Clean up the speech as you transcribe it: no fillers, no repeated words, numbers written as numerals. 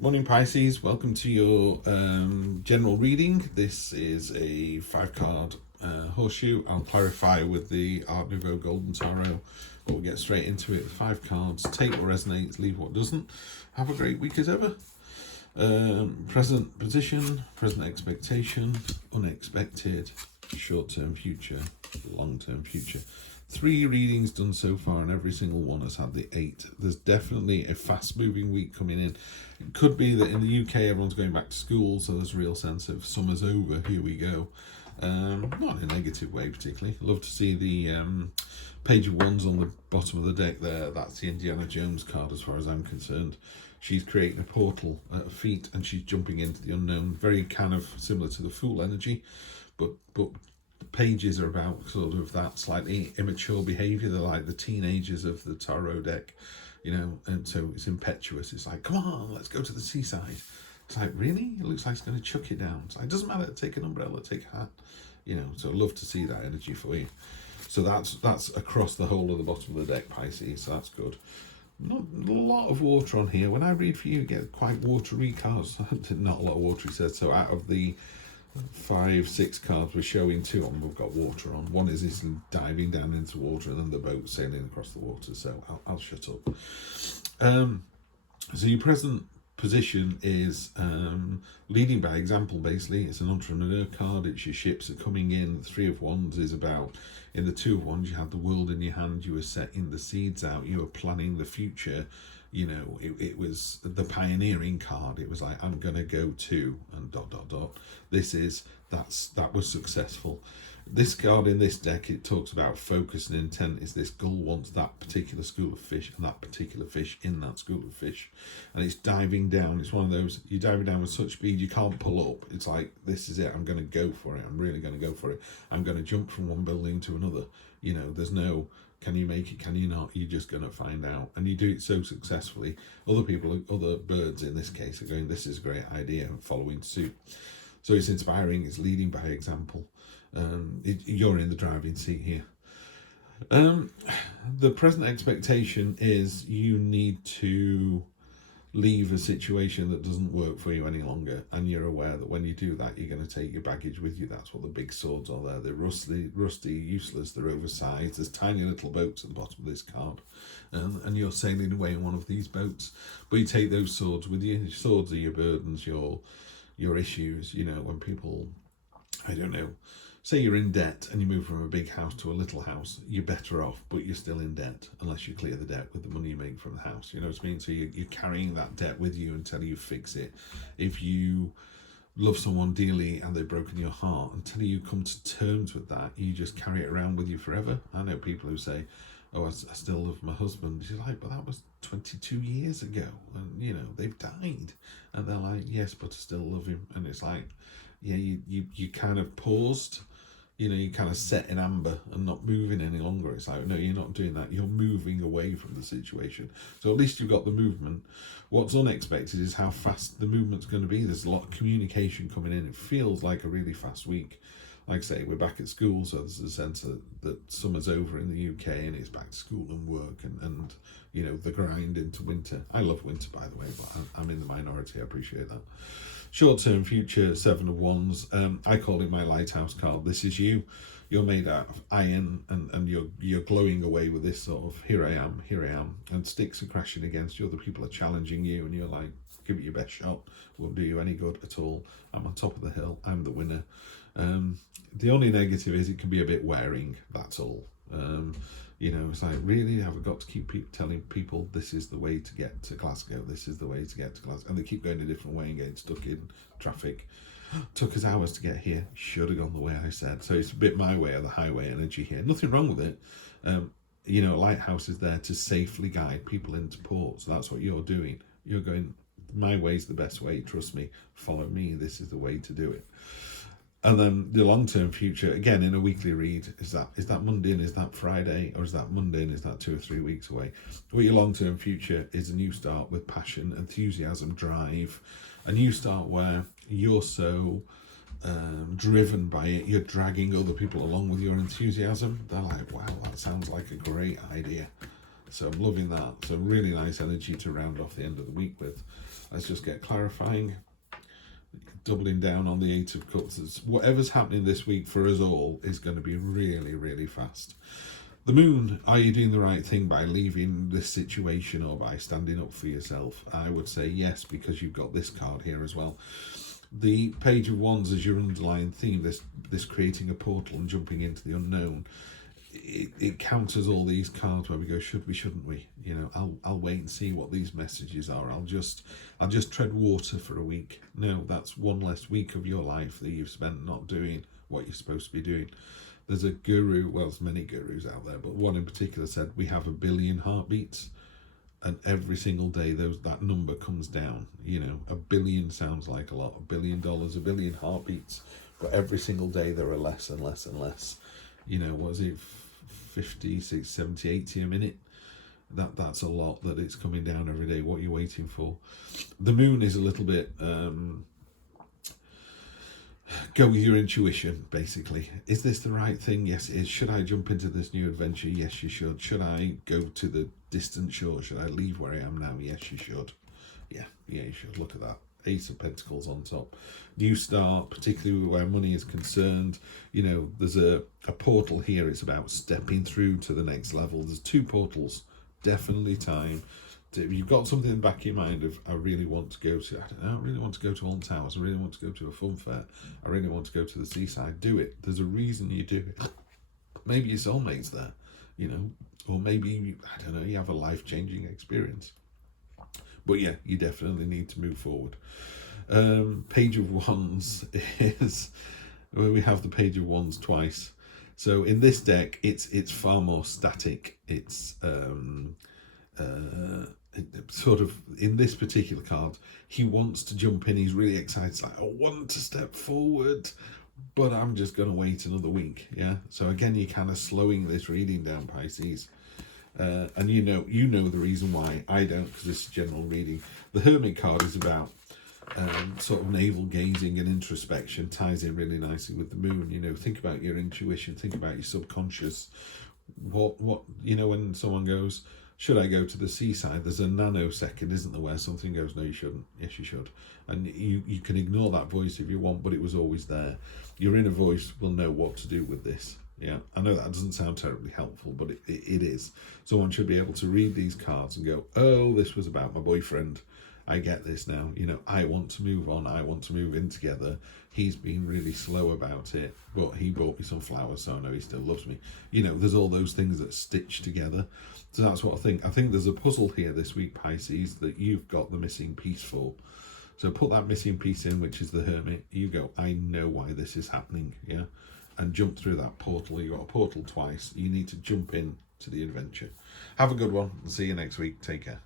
Morning Pisces, welcome to your general reading. This is a 5 card horseshoe. I'll clarify with the Art Nouveau Golden Tarot, but we'll get straight into it. 5 cards, take what resonates, leave what doesn't. Have a great week as ever. Present position, present expectation, unexpected, short-term future, long-term future. 3 readings done so far, and every single one has had the 8. There's definitely a fast-moving week coming in. It could be that in the UK everyone's going back to school, so there's a real sense of summer's over, here we go. Not in a negative way particularly. Love to see the Page of Wands on the bottom of the deck there. That's the Indiana Jones card as far as I'm concerned. She's creating a portal at her feet and she's jumping into the unknown. Very kind of similar to the Fool energy, but pages are about sort of that slightly immature behavior. They're like the teenagers of the tarot deck, you know, and so it's impetuous. It's like, come on, let's go to the seaside. It's like, really? It looks like it's going to chuck it down. It's like, it doesn't matter, take an umbrella, take a hat, you know. So I'd love to see that energy for you. So that's across the whole of the bottom of the deck, Pisces, so that's good. Not a lot of water on here. When I read for you, get quite watery cards. Not a lot of water, he says. So out of the 5, 6 cards, we're showing 2 on. We've got water on. One is this diving down into water, and then the boat sailing across the water. So I'll shut up. So your present position is leading by example. Basically, it's an entrepreneur card. It's your ships are coming in. The 3 of Wands is about, in the 2 of Wands, you had the world in your hand. You were setting the seeds out. You were planning the future. You know, it was the pioneering card. It was like, I'm gonna go to and ... This is that was successful. This card in this deck, it talks about focus and intent. Is this gull wants that particular school of fish and that particular fish in that school of fish, and it's diving down. It's one of those, you're diving down with such speed you can't pull up. It's like, this is it, I'm going to go for it. I'm really going to go for it. I'm going to jump from one building to another. You know, there's no can you make it, can you not? You're just going to find out, and you do it so successfully. Other people, other birds in this case, are going, this is a great idea, and following suit. So it's inspiring, it's leading by example. You're in the driving seat here. The present expectation is you need to leave a situation that doesn't work for you any longer, and you're aware that when you do that, you're going to take your baggage with you. That's what the big swords are there. They're rusty, useless, they're oversized. There's tiny little boats at the bottom of this card, and you're sailing away in one of these boats, but you take those swords with you. Your swords are your burdens, your issues. You know, when people, I don't know, say you're in debt and you move from a big house to a little house, you're better off, but you're still in debt unless you clear the debt with the money you make from the house. You know what I mean? So you're carrying that debt with you until you fix it. If you love someone dearly and they've broken your heart, until you come to terms with that, you just carry it around with you forever. I know people who say, oh, I still love my husband. She's like, but that was 22 years ago, and you know, they've died. And they're like, yes, but I still love him. And it's like, yeah, you kind of paused, you know, you kind of set in amber and not moving any longer. It's like, no, you're not doing that. You're moving away from the situation. So at least you've got the movement. What's unexpected is how fast the movement's going to be. There's a lot of communication coming in. It feels like a really fast week. Like I say, we're back at school, so there's a sense that summer's over in the UK and it's back to school and work and you know, the grind into winter. I love winter, by the way, but I'm in the minority. I appreciate that. Short-term future, 7 of Wands. I call it my lighthouse card. This is you. You're made out of iron, and you're glowing away with this sort of, here I am. And sticks are crashing against you. Other people are challenging you, and you're like, give it your best shot. Won't do you any good at all. I'm on top of the hill. I'm the winner. The only negative is it can be a bit wearing. That's all. You know, it's like, really, have I got to keep telling people this is the way to get to Glasgow? This is the way to get to Glasgow. And they keep going a different way and getting stuck in traffic. Took us hours to get here. Should have gone the way I said. So it's a bit my way or the highway energy here. Nothing wrong with it. You know, a lighthouse is there to safely guide people into port. So that's what you're doing. You're going, my way's the best way. Trust me. Follow me. This is the way to do it. And then the long-term future, again, in a weekly read, is that Monday and is that Friday, or is that Monday and is that 2 or 3 weeks away? Well, your long-term future is a new start with passion, enthusiasm, drive. A new start where you're so driven by it, you're dragging other people along with your enthusiasm. They're like, wow, that sounds like a great idea. So I'm loving that. So really nice energy to round off the end of the week with. Let's just get clarifying. Doubling down on the Eight of Cups. Whatever's happening this week for us all is going to be really, really fast. The Moon, are you doing the right thing by leaving this situation or by standing up for yourself? I would say yes, because you've got this card here as well. The Page of Wands is your underlying theme, this creating a portal and jumping into the unknown. It counters all these cards where we go, should we, shouldn't we? You know, I'll wait and see what these messages are. I'll just tread water for a week. No, that's one less week of your life that you've spent not doing what you're supposed to be doing. There's a guru, well, there's many gurus out there, but one in particular said we have 1 billion heartbeats, and every single day that number comes down. You know, 1 billion sounds like a lot. $1 billion, 1 billion heartbeats, but every single day there are less and less and less. You know, what is it, 50, 60, 70, 80 a minute? That's a lot that it's coming down every day. What are you waiting for? The Moon is a little bit go with your intuition, basically. Is this the right thing? Yes, it is. Should I jump into this new adventure? Yes, you should. Should I go to the distant shore? Should I leave where I am now? Yes, you should. Yeah, you should. Look at that. Ace of Pentacles on top. New start, particularly where money is concerned. You know, there's a portal here. It's about stepping through to the next level. There's 2 portals. Definitely time. If you've got something in the back of your mind of, I really want to go to, I don't know, I really want to go to Alton Towers, I really want to go to a fun fair, I really want to go to the seaside, do it. There's a reason you do it. Maybe your soulmate's there, you know, or maybe, I don't know, you have a life-changing experience. But yeah, you definitely need to move forward. Page of Wands is where we have the Page of Wands twice. So in this deck, it's far more static. It's sort of, in this particular card, he wants to jump in. He's really excited. It's like, I want to step forward, but I'm just going to wait another week. Yeah. So again, you're kind of slowing this reading down, Pisces. And you know the reason why. I don't, because this is general reading. The Hermit card is about sort of navel gazing and introspection. Ties in really nicely with the Moon. You know, think about your intuition, think about your subconscious. What you know, when someone goes, should I go to the seaside? There's a nanosecond, isn't there, where something goes, no, you shouldn't. Yes, you should. And you can ignore that voice if you want, but it was always there. Your inner voice will know what to do with this. Yeah, I know that doesn't sound terribly helpful, but it is. Someone should be able to read these cards and go, oh, this was about my boyfriend. I get this now. You know, I want to move on. I want to move in together. He's been really slow about it, but he bought me some flowers, so I know he still loves me. You know, there's all those things that stitch together. So that's what I think. I think there's a puzzle here this week, Pisces, that you've got the missing piece for. So put that missing piece in, which is the Hermit. You go, I know why this is happening, yeah? And jump through that portal. You got a portal twice. You need to jump in to the adventure. Have a good one. See you next week. Take care.